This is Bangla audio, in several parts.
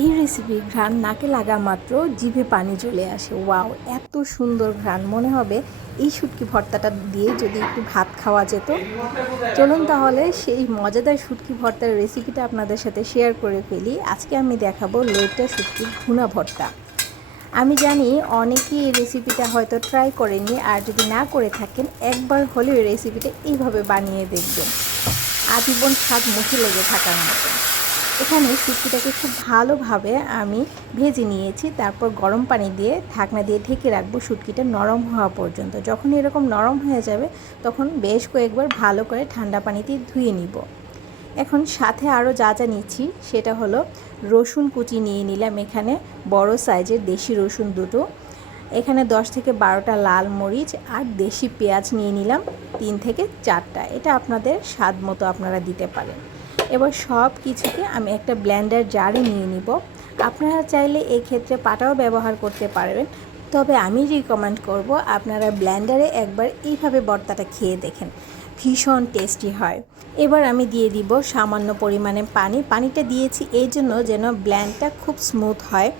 এই রেসিপি ঘ্রাণ নাকে লাগা মাত্র জিভে পানি চলে আসে। ওয়াও, এত সুন্দর ঘ্রাণ। মনে হবে এই শুটকি ভর্তাটা দিয়ে যদি একটু ভাত খাওয়া যেত। চলুন তাহলে সেই মজাদার শুটকি ভর্তার রেসিপিটা আপনাদের সাথে শেয়ার করে ফেলি। আজকে আমি দেখাবো লইটা শুটকির ঘুনা ভর্তা। আমি জানি অনেকেই এই রেসিপিটা হয়তো ট্রাই করেনি আর যদি না করে থাকেন, একবার হলেও এই রেসিপিটা এইভাবে বানিয়ে দেখবেন। আজীবন স্বাদ মুখে লেগে থাকার মতো। এখানে শুটকিটাকে খুব ভালোভাবে আমি ভেজে নিয়েছি, তারপর গরম পানি দিয়ে ঢাকনা দিয়ে ঢেকে রাখব শুটকিটা নরম হওয়া পর্যন্ত। যখন এরকম নরম হয়ে যাবে, তখন বেশ কয়েকবার ভালো করে ঠান্ডা পানিতে ধুয়ে নিব। এখন সাথে আরও যা যা নিচ্ছি, সেটা হলো রসুন কুচি নিয়ে নিলাম এখানে, বড় সাইজের দেশি রসুন দুটো। এখানে দশ থেকে বারোটা লাল মরিচ আর দেশি পেঁয়াজ নিয়ে নিলাম, তিন থেকে চারটা। এটা আপনাদের স্বাদ মতো আপনারা দিতে পারেন। এবার সব কিছুকে আমি একটা ব্ল্যান্ডার জারে নিয়ে নিব। আপনারা চাইলে এই ক্ষেত্রে পাটাও ব্যবহার করতে পারবেন। তবে আমি রিকমেন্ড করব আপনারা ব্ল্যান্ডারে একবার এইভাবে বর্তাটা খেয়ে দেখেন। ভীষণ টেস্টি হয়। এবার আমি দিয়ে দিব সামান্য পরিমাণে পানি। পানিটা দিয়েছি এই জন্য যেন ব্ল্যান্ডটা খুব স্মুথ হয়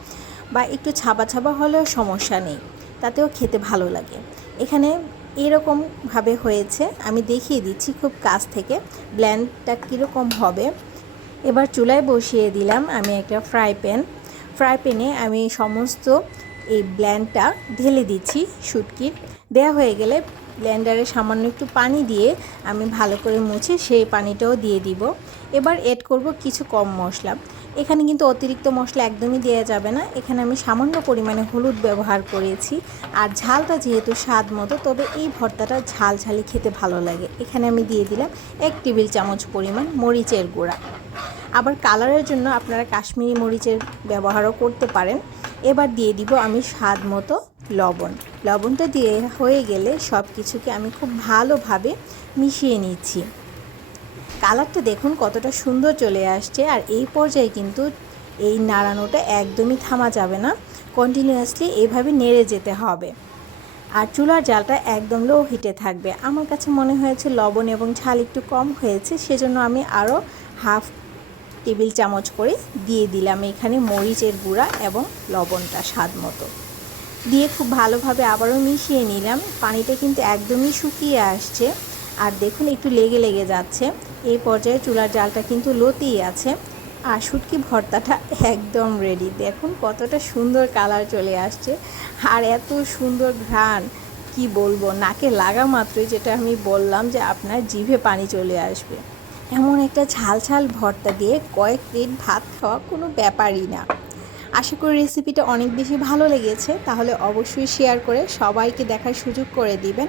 বা একটু ছাবা ছাবা হলেও সমস্যা নেই। তাতেও খেতে ভালো লাগে। এখানে এরকমভাবে হয়েছে। আমি দেখিয়ে দিচ্ছি খুব কাছ থেকে ব্ল্যান্ডটা কীরকম হবে। এবার চুলায় বসিয়ে দিলাম আমি একটা ফ্রাই প্যান। ফ্রাই প্যানে আমি সমস্ত এই ব্ল্যান্ডটা ঢেলে দিচ্ছি শুটকির। দেয়া হয়ে গেলে ব্লেন্ডারে সামান্য একটু পানি দিয়ে আমি ভালো করে মুছে সেই পানিটাও দিয়ে দিব। এবার এড করব কিছু কম মশলা। এখানে কিন্তু অতিরিক্ত মশলা একদমই দেওয়া যাবে না। এখানে আমি সামান্য পরিমাণে হলুদ ব্যবহার করেছি। আর ঝালটা যেহেতু স্বাদ মতো, তবে এই ভর্তাটা ঝাল ঝালি খেতে ভালো লাগে। এখানে আমি দিয়ে দিলাম এক টেবিল চামচ পরিমাণ মরিচের গুঁড়া। আবার কালারের জন্য আপনারা কাশ্মীরি মরিচের ব্যবহারও করতে পারেন। এবার দিয়ে দিব আমি স্বাদ মতো লবণ। লবণটা দিয়ে হয়ে গেলে সব কিছুকে আমি খুব ভালোভাবে মিশিয়ে নিচ্ছি। কালারটা দেখুন কতটা সুন্দর চলে আসছে আর এই পর্যায়ে কিন্তু এই নাড়ানোটা একদমই থামা যাবে না। কন্টিনিউয়াসলি এইভাবে নেড়ে যেতে হবে। আর চুলার জালটা একদম লো হিটে থাকবে। আমার কাছে মনে হয়েছে লবণ এবং ঝাল একটু কম হয়েছে, সেজন্য আমি আরও হাফ টেবিল চামচ করে দিয়ে দিলাম এখানে মরিচের গুঁড়া এবং লবণটা স্বাদ মতো। দিয়ে খুব ভালোভাবে আবারও মিশিয়ে নিলাম। পানিটা কিন্তু একদমই শুকিয়ে আসছে। আর দেখুন, একটু লেগে লেগে যাচ্ছে। এই পর্যায়ে চুলার জালটা কিন্তু লতেই আছে আর শুটকি ভর্তাটা একদম রেডি দেখুন, কতটা সুন্দর কালার চলে আসছে আর এত সুন্দর ঘ্রাণ, কি বলব? নাকে লাগা মাত্রই যেটা আমি বললাম যে আপনার জিভে পানি চলে আসবে। এমন একটা ঝাল ঝাল ভর্তা দিয়ে কয়েক প্লেট ভাত খাওয়া কোনো ব্যাপারই না। আশা করি রেসিপিটা অনেক বেশি ভালো লেগেছে, তাহলে অবশ্যই শেয়ার করে সবাইকে দেখার সুযোগ করে দিবেন।